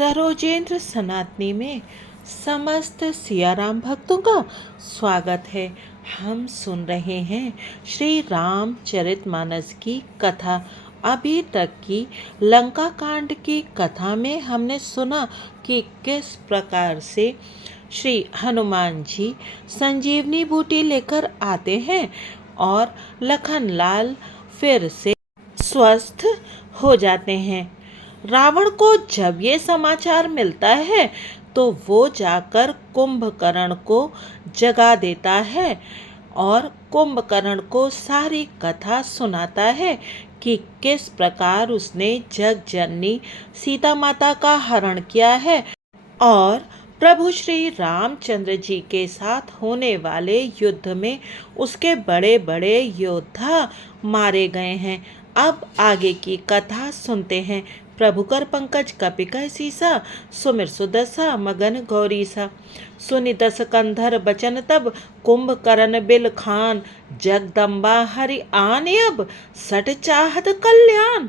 सरोजेंद्र सनातनी में समस्त सियाराम भक्तों का स्वागत है। हम सुन रहे हैं श्री रामचरितमानस की कथा। अभी तक की लंका कांड की कथा में हमने सुना कि किस प्रकार से श्री हनुमान जी संजीवनी बूटी लेकर आते हैं और लखनलाल फिर से स्वस्थ हो जाते हैं। रावण को जब ये समाचार मिलता है तो वो जाकर कुंभकर्ण को जगा देता है और कुंभकर्ण को सारी कथा सुनाता है कि किस प्रकार उसने जगजननी सीता माता का हरण किया है और प्रभु श्री रामचंद्र जी के साथ होने वाले युद्ध में उसके बड़े बड़े योद्धा मारे गए हैं। अब आगे की कथा सुनते हैं। प्रभु कर पंकज कपिकर सीसा सुमिर सुदसा मगन गौरीसा। सुनि दस कंधर बचन तब कुंभकर्ण बिल खान जगदम्बा हरि आन अब सट चाहत कल्याण।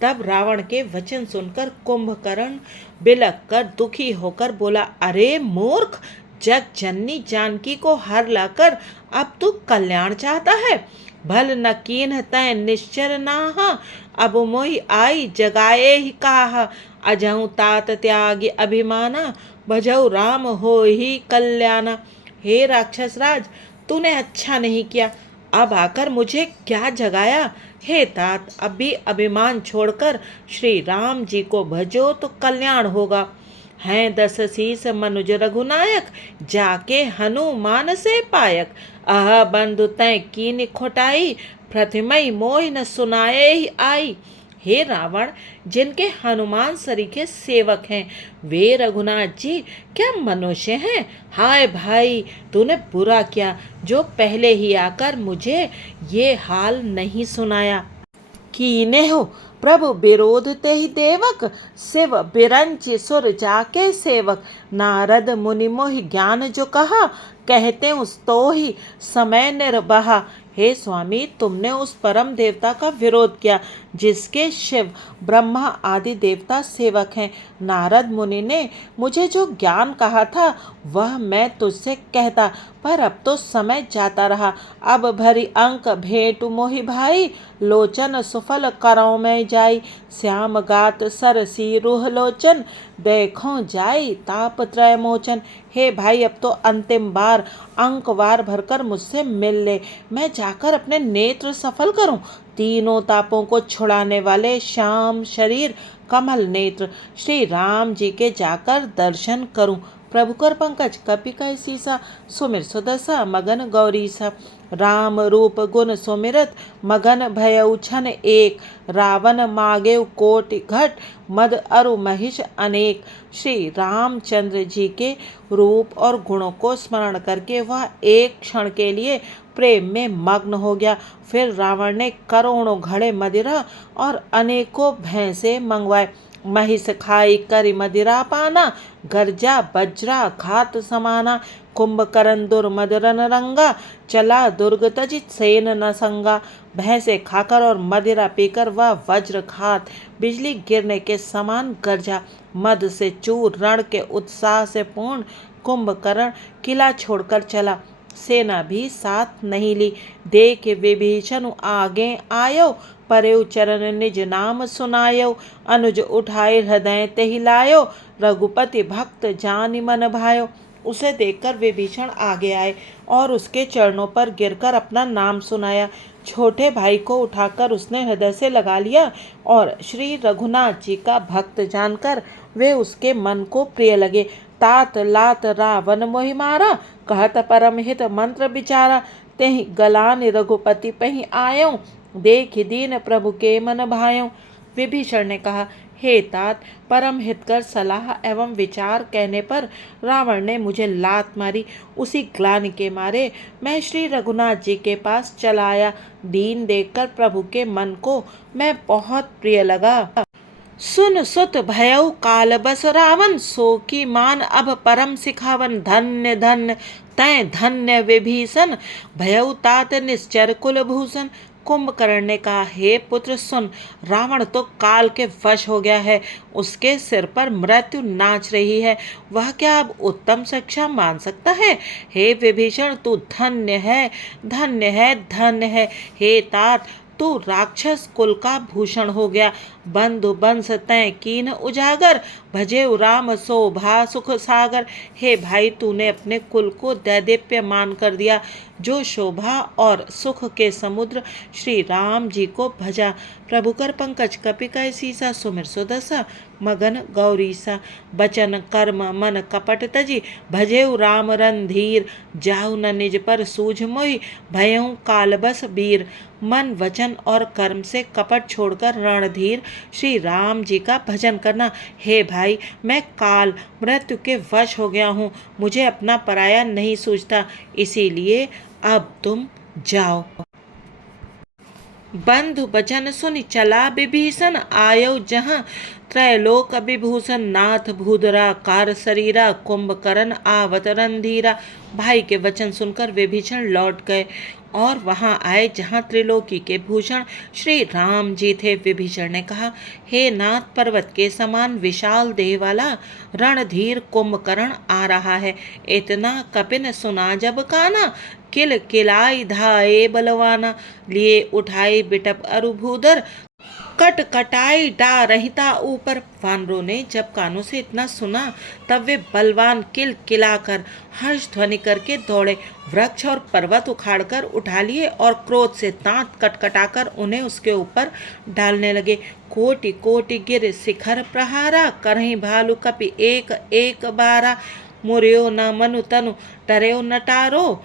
तब रावण के वचन सुनकर कुंभकर्ण बिलक कर दुखी होकर बोला, अरे मूर्ख, जग जननी जानकी को हर लाकर अब तू कल्याण चाहता है। भल न कीन्ह तै निश्चर नाहा, अब मोहि आई जगाए ही काहा। अजहु तात त्याग अभिमाना, भजऊ राम हो ही कल्याणा। हे राक्षस राज, तूने अच्छा नहीं किया, अब आकर मुझे क्या जगाया। हे तात, अब भी अभिमान छोड़कर श्री राम जी को भजो तो कल्याण होगा। हैं दस शीस मनुज रघुनायक, जाके हनुमान से पायक। अह बंधु तै कीन खोटाई, प्रथिमई मोह न सुनाए ही आई। हे रावण, जिनके हनुमान सरीखे सेवक हैं वे रघुनाथ जी क्या मनुष्य हैं। हाय भाई, तूने बुरा किया जो पहले ही आकर मुझे ये हाल नहीं सुनाया। कीने हो प्रभु विरोध ते ही देवक, शिव बिरंच सुर जाके सेवक। नारद मुनि मोहि ज्ञान जो कहा, कहते उस तो ही समय निर्बहा। हे स्वामी, तुमने उस परम देवता का विरोध किया जिसके शिव ब्रह्मा आदि देवता सेवक हैं। नारद मुनि ने मुझे जो ज्ञान कहा था वह मैं तुझसे कहता, पर अब तो समय जाता रहा। अब भरी अंक भेंट मोहि भाई, लोचन सुफल करौ में जाई। श्याम गात सरसी रूह लोचन, देखो जाई ताप त्रय मोचन। हे भाई, अब तो अंतिम बार अंक वार भरकर मुझसे मिल ले, मैं जाकर अपने नेत्र सफल करूं। तीनों तापों को छुड़ाने वाले श्याम शरीर कमल नेत्र श्री राम जी के जाकर दर्शन करूं। प्रभु कर पंकज कपिकर सीसा सुमिर सुदसा मगन गौरीसा। राम रूप गुण सुमिरत, मगन भयउ छन एक। रावण मागेउ कोटि घट, मद अरु महिष अनेक। श्री रामचंद्र जी के रूप और गुणों को स्मरण करके वह एक क्षण के लिए प्रेम में मग्न हो गया। फिर रावण ने करोड़ों घड़े मदिरा और अनेकों भैंसे मंगवाए। महिष खाई करि मदिरा पाना, गर्जा वज्रा घात समाना। कुंभकर्ण दुर्मदरन रंगा, चला दुर्ग तजित सेन न संगा। भैंसे खाकर और मदिरा पीकर वह वज्र घात बिजली गिरने के समान गर्जा। मद से चूर रण के उत्साह से पूर्ण कुंभकर्ण किला छोड़कर चला। सेना भी साथ नहीं ली। देख विभीषण आगे आयो, परेउ चरण निज नाम सुनायो। अनुज उठाए हृदय तेहि लायो, रघुपति भक्त जानि मन भायो। उसे देखकर विभीषण आगे आए और उसके चरणों पर गिरकर अपना नाम सुनाया। छोटे भाई को उठाकर उसने हृदय से लगा लिया और श्री रघुनाथ जी का भक्त जानकर वे उसके मन को प्रिय लगे। तात लात रावण मोहि मारा, कहत परम हित मंत्र विचारा। तेहि गलान रघुपति पहि आयो, देख दीन प्रभु के मन भायो। विभीषण ने कहा, हे तात, परम हितकर सलाह एवं विचार कहने पर रावण ने मुझे लात मारी। उसी ग्लानि के मारे मैं श्री रघुनाथ जी के पास चला आया। दीन देखकर प्रभु के मन को मैं बहुत प्रिय लगा। सुन सुत भयउ काल बस रावण, सो की मान अब परम सिखावन। धन्य धन्य तै धन्य विभीषण, भयउ तात निश्चर कुलभूषण। कुंभकर्ण ने कहा, हे पुत्र सुन, रावण तो काल के वश हो गया है, उसके सिर पर मृत्यु नाच रही है, वह क्या अब उत्तम शिक्षा मान सकता है? हे विभीषण, तू धन्य है, धन्य है, धन्य है। हे तात, तू राक्षस कुल का भूषण हो गया। बंधु बंस तय कीन उजागर, भजे राम शोभा सुख सागर। हे भाई, तूने अपने कुल को दैदीप्यमान कर दिया। जो शोभा और सुख के समुद्र श्री राम जी को भजा। प्रभु कर पंकज कपि कै सीसा, सुमिर सुदसा मगन गौरीसा। बचन कर्म मन कपट तजी, भजेउ राम रणधीर। जाहु न निज पर सूझ मोहि, भयउ काल बस वीर। मन वचन और कर्म से कपट छोड़कर रणधीर श्री राम जी का भजन करना। हे भाई, मैं काल मृत्यु के वश हो गया हूँ, मुझे अपना पराया नहीं सूझता, इसीलिए अब तुम जाओ। बंधु बचन सुनि चला विभीषण, आयो जहाँ त्रैलोक विभूषण। नाथ भूधरा कार शरीरा, कुंभकर्ण आवत रणधीरा। भाई के वचन सुनकर विभीषण लौट गए और वहां आए जहां त्रिलोकी के भूषण श्री राम जी थे। विभीषण ने कहा, हे नाथ, पर्वत के समान विशाल देह वाला रणधीर कुंभकर्ण आ रहा है। इतना कपिन सुना जब काना, किल किलाई धाये बलवाना। लिए उठाई बिटप अरुभूधर, कट कटाई डा रहिता ऊपर। वानरों ने जब कानों से इतना सुना तब वे बलवान किल किलाकर हर्ष ध्वनि करके दौड़े, वृक्ष और पर्वत उखाड़कर उठा लिए और क्रोध से दांत कटकटाकर उन्हें उसके ऊपर डालने लगे। कोटि कोटि गिर शिखर प्रहारा, करहीं भालू कपि एक एक बारा। मुर्यो न मनु तनु डर्यो नटारो,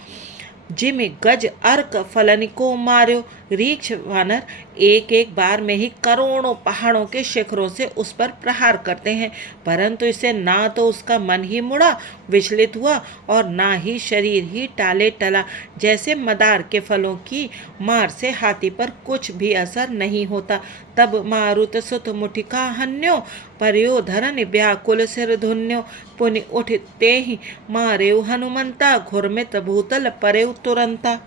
जिमि गज अर्क फलन को मार्यो। रीक्ष वानर एक एक बार में ही करोड़ों पहाड़ों के शिखरों से उस पर प्रहार करते हैं, परंतु इसे ना तो उसका मन ही मुड़ा विचलित हुआ और ना ही शरीर ही टाले टला। जैसे मदार के फलों की मार से हाथी पर कुछ भी असर नहीं होता। तब मारुत सुत मुठिका हन्यो, पर्यो धरन व्याकुल सिर धुन्यो। पुनि उठते ही मारेउ हनुमंता, घुरमित भूतल परेउ तुरंता।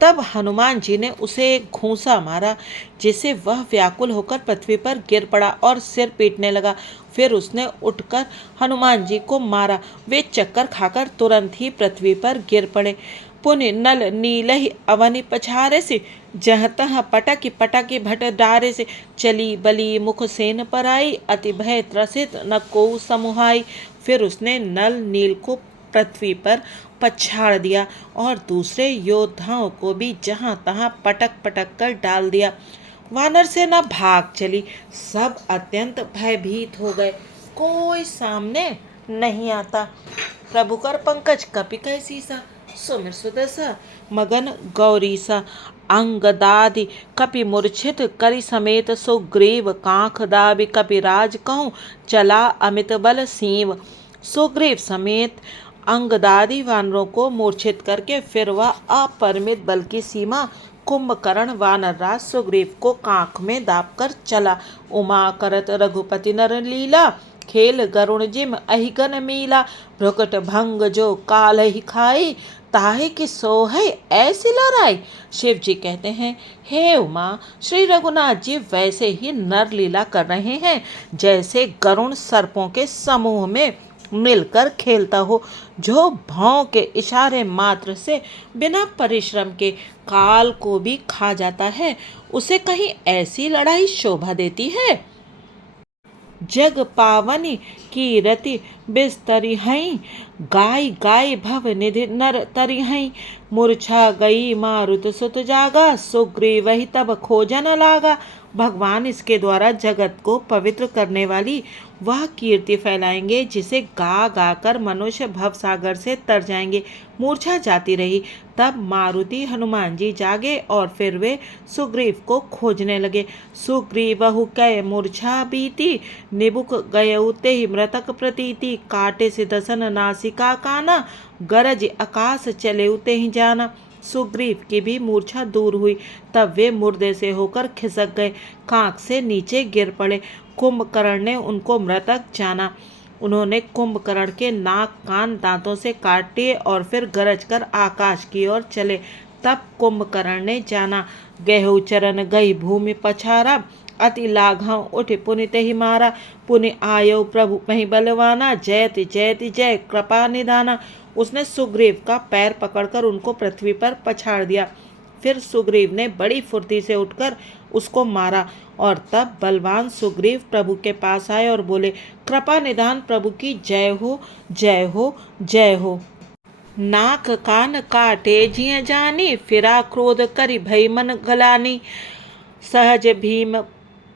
तब हनुमान जी ने उसे एक घूंसा मारा, जिससे वह व्याकुल होकर पृथ्वी पर गिर पड़ा और सिर पीटने लगा। फिर उसने उठकर हनुमान जी को मारा, वे चक्कर खाकर तुरंत ही पृथ्वी पर गिर पड़े। पुनि नल नीलहि अवनि पछारे से, जहाँ तहाँ पटकी पटकी भट डारे से। चली बली मुख सेन पर आई, अति भय त्रसित न को समुहाई। फिर उसने नल नील को पृथ्वी पर पछाड़ दिया और दूसरे योद्धाओं को भी जहां तहां पटक पटक कर डाल दिया। वानर सेना भाग चली, सब अत्यंत भयभीत हो गए, कोई सामने नहीं आता। प्रभु कर पंकज कपि कै सीसा, सुमिर सुदसा मगन गौरीसा। अंगदादि कपि मूर्छित, करि समेत सुग्रीव। कांख दाबि कपिराज कहूँ, चला अमित बल सींव। सुग्रीव समेत अंगदादि वानरों को मूर्छित करके फिर वह अपरिमित बल की सीमा कुंभकर्ण वानरराज सुग्रीव को कांख में दाबकर चला। उमा करत रघुपति नर लीला, खेल गरुण जिम अहिगन मीला। भ्रुकट भंग जो काल ही खाई, ताहे की सोहै ऐसी लड़ाई। शिव जी कहते हैं, हे उमा, श्री रघुनाथ जी वैसे ही नर लीला कर रहे हैं जैसे गरुण सर्पों के समूह में मिलकर खेलता हो, जो भौं के इशारे मात्र से बिना परिश्रम के काल को भी खा जाता है। उसे कहीं ऐसी लड़ाई शोभा देती है? जग पावनी कीरति बिस्तरी हई, गाय गाय भव निधि नर तरी हई। मूर्छा गई मारुत सुत जागा, सुग्रीव वही तब खोजन लागा। भगवान इसके द्वारा जगत को पवित्र करने वाली वह कीर्ति फैलाएंगे जिसे गा गा कर मनुष्य भवसागर से तर जाएंगे। मूर्छा जाती रही, तब मारुति हनुमान जी जागे और फिर वे सुग्रीव को खोजने लगे। सुग्रीवहु कै मूर्छा बीती, निबुक गयउ तेहि मृतक प्रतीति। काटे से दसन नासिका काना, गरज आकाश चले तेहि जाना। सुग्रीव की भी मूर्छा दूर हुई, तब वे मुर्दे से होकर खिसक गए, कांख से नीचे गिर पड़े। कुंभकर्ण ने उनको मृतक जाना। उन्होंने कुंभकर्ण के नाक कान दांतों से काट लिए और फिर गरज कर आकाश की ओर चले। तब कुंभकर्ण ने जाना, गेहूं चरण गई भूमि पछारा, अति लाघव उठे पुनि तेहि मारा, पुनि आयो प्रभु मही बलवाना, जयति जयति जय कृपा निधाना। उसने सुग्रीव का पैर पकड़कर उनको पृथ्वी पर पछाड़ दिया। फिर सुग्रीव ने बड़ी फुर्ती से उठकर उसको मारा, और तब बलवान सुग्रीव प्रभु के पास आए और बोले, कृपा निधान प्रभु की जय हो जय हो जय हो। नाक कान काटे जिय जानी, फिरा क्रोध करि भई मन गलानी। सहज भीम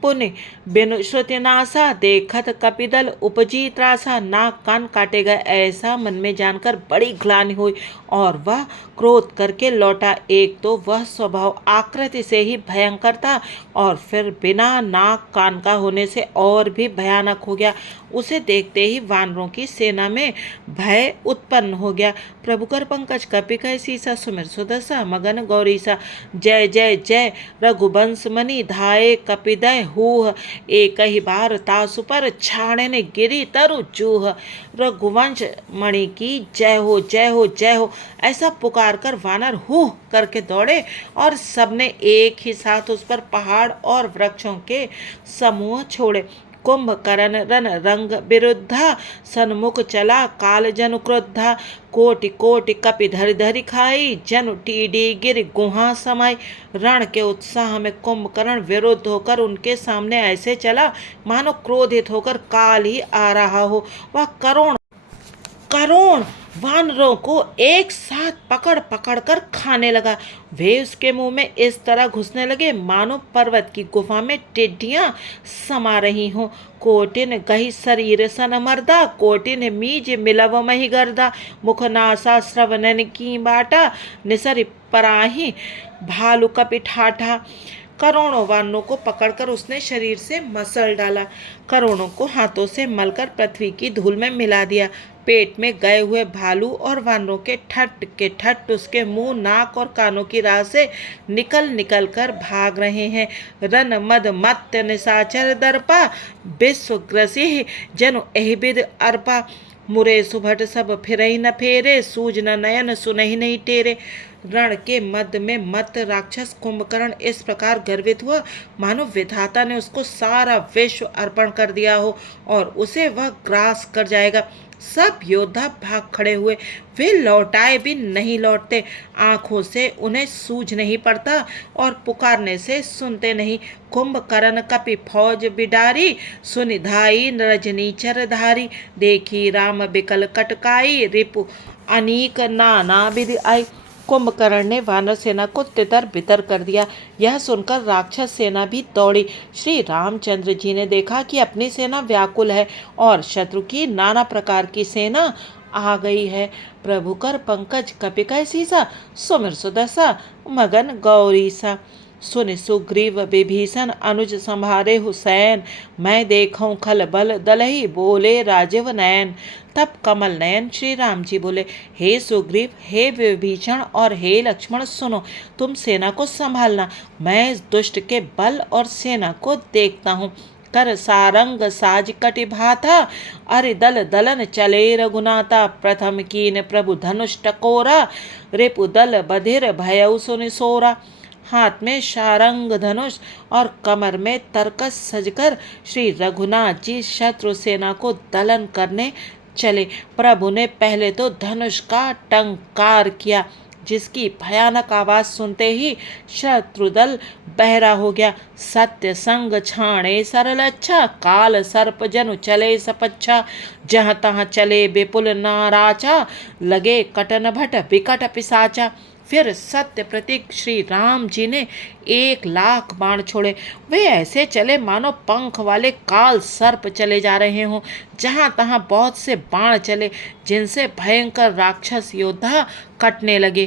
पुण्य बिनु श्रुति नासा, देखत कपिदल उपजी त्रासा। नाक कान काटे गए ऐसा मन में जानकर बड़ी ग्लानि हुई और वह क्रोध करके लौटा। एक तो वह स्वभाव आकृति से ही भयंकर था और फिर बिना नाक कान का होने से और भी भयानक हो गया। उसे देखते ही वानरों की सेना में भय उत्पन्न हो गया। प्रभु कर पंकज कपि कह सीसा, सुमिर सुदशा मगन गौरीसा। जय जय जय रघुवंश मणि धाये कपिदय हूह, एक ही बार तासु पर छाड़न गिरी तरु चूह। रघुवंश मणि की जय हो जय हो जय हो, ऐसा पुकार कर वानर हूह करके दौड़े और सबने एक ही साथ उस पर पहाड़ और वृक्षों के समूह छोड़े। कुंभकर्ण रन रंग विरुद्धा, सन्मुख चला काल जनु क्रुद्धा। कोटि कोटि कपि धरि धरि खाई, जनु टीडी गिर गुहा समाई। रण के उत्साह में कुंभकर्ण विरुद्ध होकर उनके सामने ऐसे चला मानो क्रोधित होकर काल ही आ रहा हो। वह करोड़ करोड़ वानरों को एक साथ पकड़ पकड़ कर खाने लगा। वे उसके मुंह में इस तरह घुसने लगे मानो पर्वत की गुफा में टिड्डियां समा रही हों। कोटिन गही शरीर सन मर्दा, कोटिन मीज मिलव मही गर्दा। मुख नासा श्रवणन की बाटा, निसरि पराही भालू कपि ठाठा। करोड़ों वानरों को पकड़कर उसने शरीर से मसल डाला, करोड़ों को हाथों से मलकर पृथ्वी की धूल में मिला दिया। पेट में गए हुए भालू और वानरों के ठट के ठट उसके मुंह नाक और कानों की राह से निकल निकल कर भाग रहे हैं। रन मद मत्य निशाचर दर्पा, विश्वग्रसी जनु एहिबिद अर्पा। मुरे सुभट सब फिरई न फेरे, सूझ न नयन सुनहि नहीं टेरे। रण के मध्य में मत राक्षस कुंभकर्ण इस प्रकार गर्वित हुआ मानो विधाता ने उसको सारा विश्व अर्पण कर दिया हो और उसे वह ग्रास कर जाएगा। सब योद्धा भाग खड़े हुए, वे लौटाए भी नहीं लौटते, आंखों से उन्हें सूझ नहीं पड़ता और पुकारने से सुनते नहीं। कुंभकर्ण कपि फौज बिडारी, सुनिधाई रजनीचर धारी। देखी राम बिकल कटकाई, रिपु अनीक नाना विधि आई। कुंभकर्ण ने वानर सेना को तितर बितर कर दिया। यह सुनकर राक्षस सेना भी दौड़ी। श्री रामचंद्र जी ने देखा कि अपनी सेना व्याकुल है और शत्रु की नाना प्रकार की सेना आ गई है। प्रभु कर पंकज कपि कह सीसा, सुमिर सुदशा मगन गौरीसा। सुनि सुग्रीव विभीषण अनुज संभारे हुसैन, मैं देखूं खल बल दलहि बोले राजीव नयन। तब कमल नयन श्री राम जी बोले, हे सुग्रीव, हे विभीषण और हे लक्ष्मण, सुनो, तुम सेना को संभालना, मैं इस दुष्ट के बल और सेना को देखता हूँ। कर सारंग साज कटि भाथा, अरि दल दलन चले रघुनाथा। प्रथम कीन प्रभु धनुष टकोरा, रिपु दल बधिर भयउ सुनि सोरा। हाथ में शारंग धनुष और कमर में तरकस सजकर श्री रघुनाथ जी शत्रु सेना को दलन करने चले। प्रभु ने पहले तो धनुष का टंकार किया, जिसकी भयानक आवाज सुनते ही शत्रुदल बहरा हो गया। सत्य संग छाणे सरल अच्छा, काल सर्प जनु चले सपच्छा। जहाँ तहाँ चले विपुल नाराचा, लगे कटन भट विकट पिसाचा। फिर सत्य प्रतीक श्री राम जी ने 1,00,000 बाण छोड़े। वे ऐसे चले मानो पंख वाले काल सर्प चले जा रहे हों। जहाँ तहाँ बहुत से बाण चले, जिनसे भयंकर राक्षस योद्धा कटने लगे।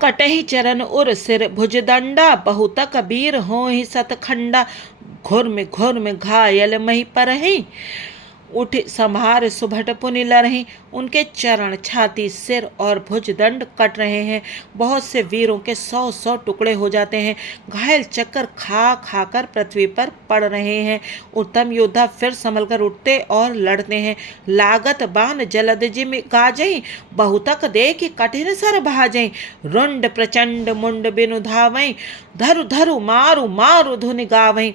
कटहि चरण उर सिर भुजदंडा, बहुतक वीर होहि सतखंडा। घुर में घायल मही परहि, उठ संभार सुभट पुनि लरहीं। उनके चरण, छाती, सिर और भुजदंड कट रहे हैं। बहुत से वीरों के 100-100 टुकड़े हो जाते हैं। घायल चक्कर खा खाकर पृथ्वी पर पड़ रहे हैं। उत्तम योद्धा फिर संभल कर उठते और लड़ते हैं। लागत बाण जलद जिम गाजई, बहुतक देखि कठिन सर भाजई। रुंड प्रचंड मुंड बिनु धावई, धरु धरु मारु मारु धुनि गावई।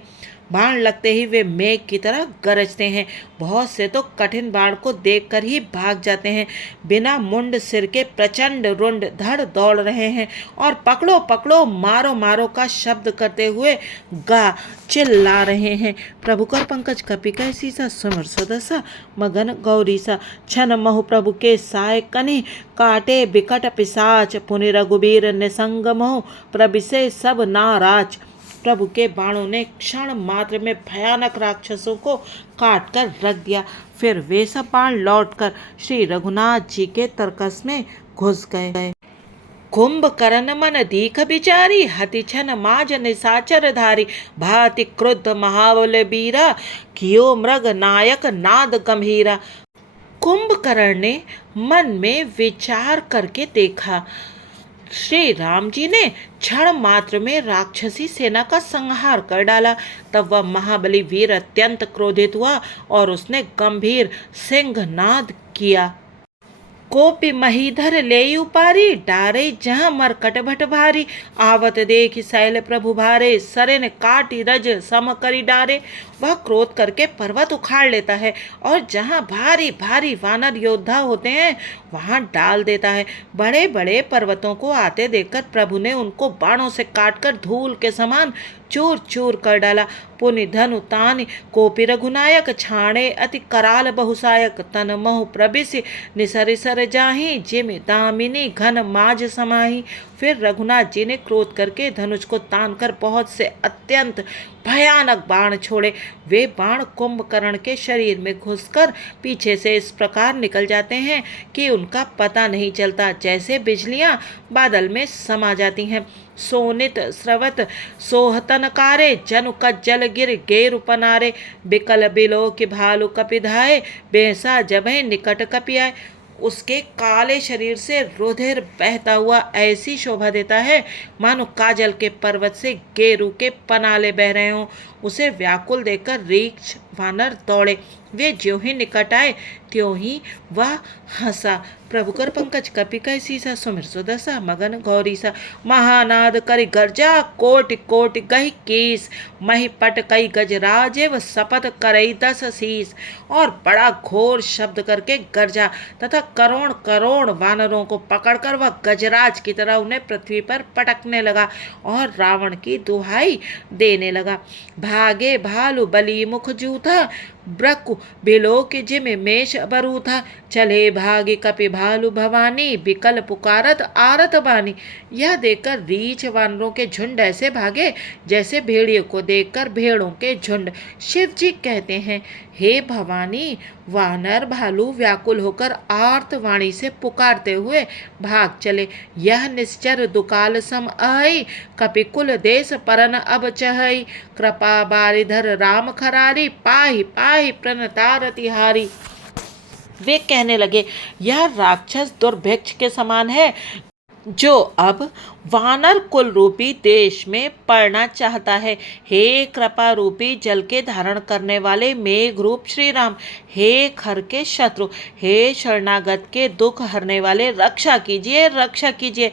बाण लगते ही वे मेघ की तरह गरजते हैं। बहुत से तो कठिन बाण को देखकर ही भाग जाते हैं। बिना मुंड सिर के प्रचंड रुंड धड़ दौड़ रहे हैं और पकड़ो पकड़ो मारो मारो का शब्द करते हुए गा चिल्ला रहे हैं। प्रभु कर पंकज कपि कैसी सा, सुमर सदसा मगन गौरी सा। छन महु प्रभु के साय कनि, काटे बिकट पिसाच। पुनि रघुबीर निसंग मोह, प्रबिसे सब नाराज। प्रभु के बाणों ने क्षण मात्र में भयानक राक्षसों को काट कर रख दिया। फिर वे सब बाण लौटकर श्री रघुनाथ जी के तरकस में घुस गए। कुंभकर्ण मन दीख बिचारी, हति छन माज निशाचर धारी। भाति क्रुद्ध महाबल बीरा, कियो मृग नायक नाद गंभीरा। कुंभकर्ण ने मन में विचार करके देखा, श्री राम जी ने क्षण मात्र में राक्षसी सेना का संहार कर डाला। तब वह महाबली वीर अत्यंत क्रोधित हुआ और उसने गंभीर सिंहनाद किया। कोपि महीधर ले उपारी, डारे जहाँ मरकट भट भारी। आवत देख शैल प्रभु भारे, सरेन काटी रज सम करी डारे। वह क्रोध करके पर्वत उखाड़ लेता है और जहाँ भारी भारी वानर योद्धा होते हैं वहाँ डाल देता है। बड़े बड़े पर्वतों को आते देखकर प्रभु ने उनको बाणों से काटकर धूल के समान चूर चूर कर डाला। पुनि धनु तानि कोपि रघुनायक, छाणे अति कराल बहुसायक। तन महु प्रबिसि निसरिसर जाहि, जिम दामिनी घन माज समाही। फिर रघुनाथ जी ने क्रोध करके धनुष को तान कर बहुत से अत्यंत भयानक बाण छोड़े। वे बाण कुंभकर्ण के शरीर में घुसकर पीछे से इस प्रकार निकल जाते हैं कि उनका पता नहीं चलता, जैसे बिजलियां बादल में समा जाती हैं। सोनित स्रवत सोहतनकारे, जनु कज्जल गिर गेरु पनारे। बिकल बिलो कि भालु कपिधाए, बेसा जबह निकट कपि आए। उसके काले शरीर से रुधिर बहता हुआ ऐसी शोभा देता है मानो काजल के पर्वत से गेरू के पनाले बह रहे हों। उसे व्याकुल देखकर रीछ वानर दौड़े। वे ज्यों ही निकट आए त्यों ही वह हंसा। प्रभु कर पंकज कपि कैसी सा, सुमिर सुदसा मगन गौरी सा। महानाद करि गर्जा, कोटि कोटि गहि कीस। मही पट कई गजराज, एव शपथ करई 10 शीस। और बड़ा घोर शब्द करके गर्जा तथा करोड़ करोड़ वानरों को पकड़कर वह गजराज की तरह उन्हें पृथ्वी पर पटकने लगा और रावण की दुहाई देने लगा। भागे भालु बली मुख जूथा, ब्रकु बिलो के जिम मेष बरूथा। चले भागे कपि भालु भवानी, बिकल पुकारत आरत बानी। यह देखकर रीछ वानरों के झुंड ऐसे भागे जैसे भेड़ियों को देखकर भेड़ों के झुंड। शिव जी कहते हैं, हे भवानी, वानर भालू व्याकुल होकर आर्त वाणी से पुकारते हुए भाग चले। यह निश्चर दुकाल सम आई, कपिकुल देश परन अब चहई। कृपा बारिधर राम खरारी, पाहि पाहि प्रणतारति हारी। वे कहने लगे, यह राक्षस दुर्भिक्ष के समान है जो अब वानर कुल रूपी देश में पड़ना चाहता है। हे कृपा रूपी जल के धारण करने वाले मेघ रूप श्री राम, हे खर के शत्रु, हे शरणागत के दुख हरने वाले, रक्षा कीजिए रक्षा कीजिए।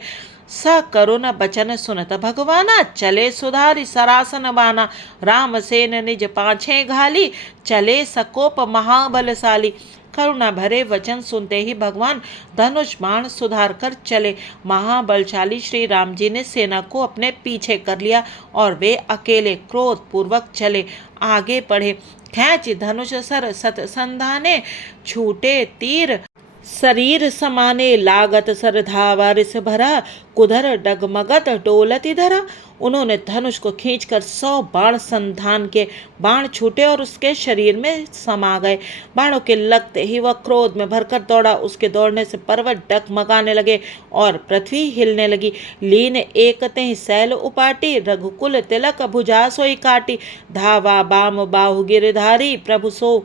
स करुण बचन सुनत भगवाना, चले सुधारी सरासन बाना। राम सेन निज पाछे घाली, चले सकोप महाबलशाली। करुणा भरे वचन सुनते ही भगवान धनुष बाण सुधार कर चले। महाबलशाली श्री राम जी ने सेना को अपने पीछे कर लिया और वे अकेले क्रोध पूर्वक चले आगे बढ़े। खैंच धनुष सर सत संधाने, छूटे तीर शरीर समाने। लागत सर धावा रिस भरा, कुधर डगमगत डोलती धरा। उन्होंने धनुष को खींचकर 100 बाण संधान के। बाण छूटे और उसके शरीर में समा गए। बाणों के लगते ही वह क्रोध में भरकर दौड़ा। उसके दौड़ने से पर्वत डगमगाने लगे और पृथ्वी हिलने लगी। लीन एकते ही शैल उपाटी, रघुकुल तिलक भुजा सोई काटी। धावा बाम बाहु गिरधारी, प्रभु सो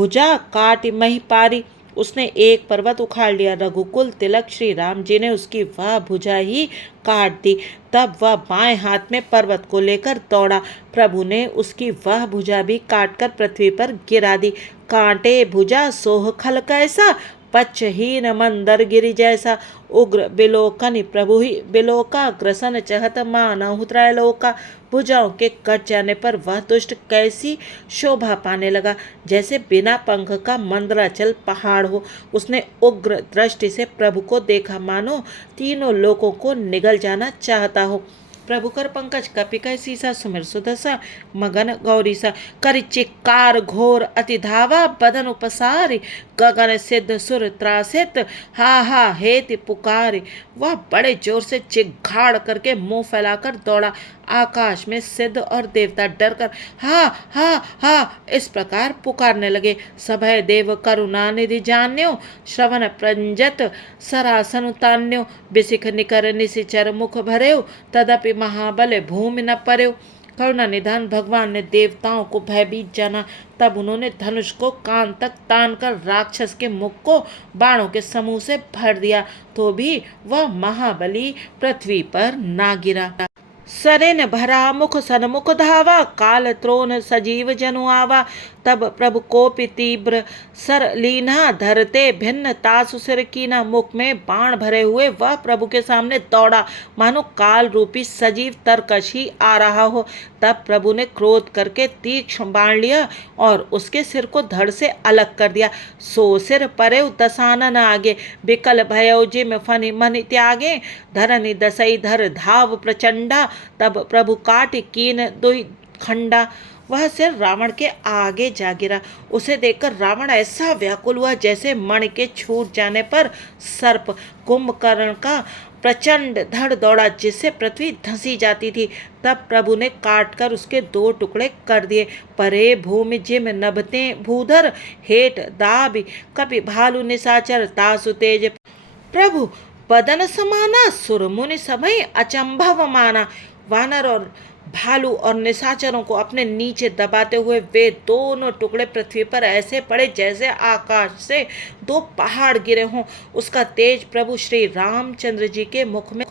भुजा काट मही पारी। उसने एक पर्वत उखाड़ लिया। रघुकुल तिलक श्री राम जी ने उसकी वह भुजा ही काट दी। तब वह बाएं हाथ में पर्वत को लेकर दौड़ा। प्रभु ने उसकी वह भुजा भी काटकर पृथ्वी पर गिरा दी। कांटे भुजा सोह खल कैसा, पच्चहीन मंदर गिरि जैसा। उग्र बिलोकन प्रभु ही बिलोका, ग्रसन चहत मानहु त्रैलोका। भुजाओं के कट जाने पर वह दुष्ट कैसी शोभा पाने लगा, जैसे बिना पंख का मंदराचल पहाड़ हो। उसने उग्र दृष्टि से प्रभु को देखा, मानो तीनों लोकों को निगल जाना चाहता हो। प्रभु कर पंकज कपिकै सीसा, सुमिर सुदसा मगन गौरीसा। कर चिक्कार घोर अति धावा, बदन उपसारी गगन सिद्ध सुर त्रासित, हा हा हेति पुकारी। वह बड़े जोर से चिघाड़ करके मुंह फैलाकर दौड़ा। आकाश में सिद्ध और देवता डरकर हा हा हा इस प्रकार पुकारने लगे। सभय देव करुणा निधि जान्यो, श्रवण प्रंजत सरासन तान्यो। बिसिख निकर निशिचर मुख भरेव, तदपि महाबल भूमि न पर्यो। करुणा निधान भगवान ने देवताओं को भयभीत जाना। तब उन्होंने धनुष को कान तक तान कर राक्षस के मुख को बाणों के समूह से भर दिया, तो भी वह महाबली पृथ्वी पर ना गिरा। सरेन भरा मुख सन्मुख धावा, काल त्रोन सजीव जनु आवा। तब प्रभु कोपि तीव्र सर लीना, धरते भिन्न तासु सिर कीना। मुख में बाण भरे हुए वह प्रभु के सामने दौड़ा, मानो काल रूपी सजीव तरकश ही आ रहा हो। तब प्रभु ने क्रोध करके तीक्ष्ण बाण लिया और उसके सिर को धड़ से अलग कर दिया। सो सिर परेव दसानन आगे, बिकल भयौ जिम फनि मन त्यागे। धरनि दसई धर धाव प्रचंडा, तब प्रभु काट कीन दुई खंडा। वह सिर रावण के आगे जा गिरा। उसे देखकर रावण ऐसा व्याकुल हुआ, जैसे मणि के छूट जाने पर सर्प कुंभकर्ण का प्रचंड धड़ दौड़ा, जिससे पृथ्वी धंसी जाती थी। तब प्रभु ने काट कर उसके दो टुकड़े कर दिए। परे भूमि जिम नभते भूधर, हेठ दाबि कपि भालु निशाचर तासु तेज। प्रभु बदन समाना, सुर मुनि सभई अचंभव माना। वानर और भालू और निशाचरों को अपने नीचे दबाते हुए वे दोनों टुकड़े पृथ्वी पर ऐसे पड़े, जैसे आकाश से दो पहाड़ गिरे हों। उसका तेज प्रभु श्री रामचंद्र जी के मुख में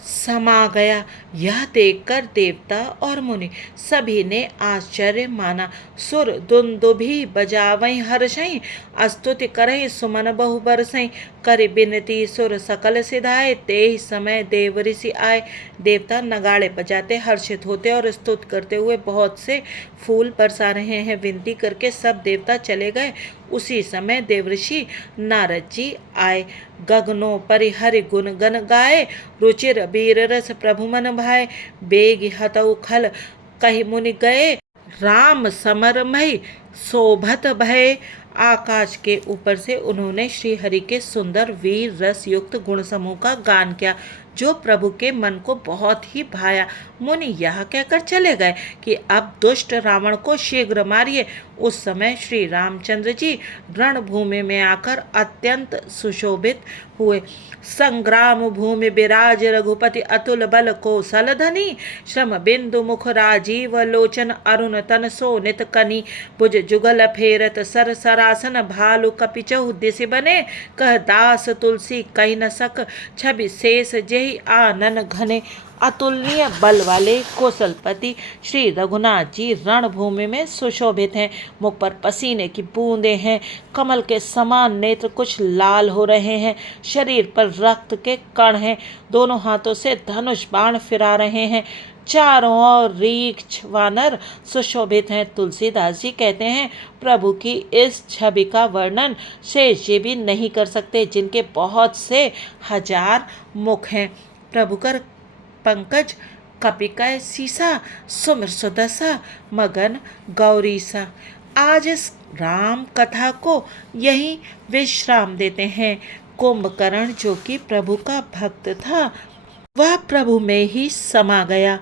समा गया। यह देखकर देवता और मुनि सभी ने आश्चर्य माना। सुर दुंदुभि बजावई हर्षई, स्तुति करई सुमन बहु बरसई। कर बिनती सुर सकल सिधाए, ते ही समय देव ऋषि आए। देवता नगाड़े बजाते हर्षित होते और स्तुत करते हुए बहुत से फूल बरसा रहे हैं। विनती करके सब देवता चले गए। उसी समय देवऋषि नारद जी आए। गगनों परिहरि गुण गन गाए, रुचिर बीर रस प्रभु मन भाए। बेग हतऊ खल कहि मुनि गए, राम समरमय शोभत भय। आकाश के ऊपर से उन्होंने श्री हरि के सुंदर वीर रस युक्त गुण समूह का गान किया, जो प्रभु के मन को बहुत ही भाया। मुनि यह कहकर चले गए कि अब दुष्ट रावण को शीघ्र मारिए। उस समय श्री रामचंद्र जी रणभूमि में आकर अत्यंत सुशोभित हुए। संग्राम भूमि बिराज रघुपति, अतुल बल कौशल धनी। श्रम बिंदु मुख राजीव लोचन, अरुण तन सोनित कनी। भुज जुगल फेरत सर सरासन, भालु कपि चहु दिसि बने। कह दास तुलसी कहि न सक, छवि शेष जेहि आनन घने। अतुलनीय बल वाले कौशलपति श्री रघुनाथ जी रणभूमि में सुशोभित हैं। मुख पर पसीने की बूंदें हैं। कमल के समान नेत्र कुछ लाल हो रहे हैं। शरीर पर रक्त के कण हैं। दोनों हाथों से धनुष बाण फिरा रहे हैं। चारों ओर रीछ वानर सुशोभित हैं। तुलसीदास जी कहते हैं, प्रभु की इस छवि का वर्णन शेष जी भी नहीं कर सकते, जिनके बहुत से हजार मुख हैं। प्रभु कर पंकज कपिकै सीसा, सुमिर सुदसा मगन गौरीसा। आज इस राम कथा को यही विश्राम देते हैं। कुंभकर्ण, जो कि प्रभु का भक्त था, वह प्रभु में ही समा गया।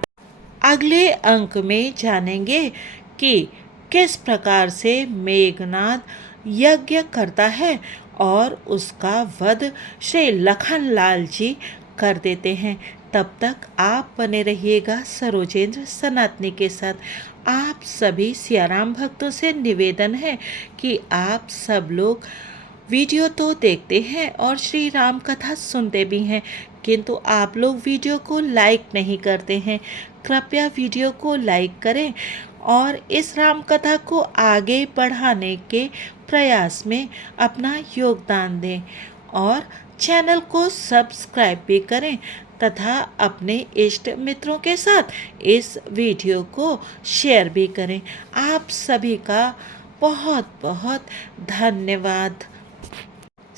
अगले अंक में जानेंगे कि किस प्रकार से मेघनाद यज्ञ करता है और उसका वध श्री लखनलाल जी कर देते हैं। तब तक आप बने रहिएगा सरोजेंद्र सनातनी के साथ। आप सभी सियाराम भक्तों से निवेदन है कि आप सब लोग वीडियो तो देखते हैं और श्री राम कथा सुनते भी हैं, किंतु आप लोग वीडियो को लाइक नहीं करते हैं। कृपया वीडियो को लाइक करें और इस राम कथा को आगे बढ़ाने के प्रयास में अपना योगदान दें और चैनल को सब्सक्राइब भी करें तथा अपने इष्ट मित्रों के साथ इस वीडियो को शेयर भी करें। आप सभी का बहुत बहुत धन्यवाद।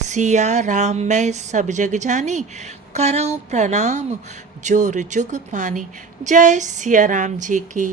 सिया राम मैं सब जग जानी, करऊं प्रणाम जोर जुग पानी। जय सिया राम जी की।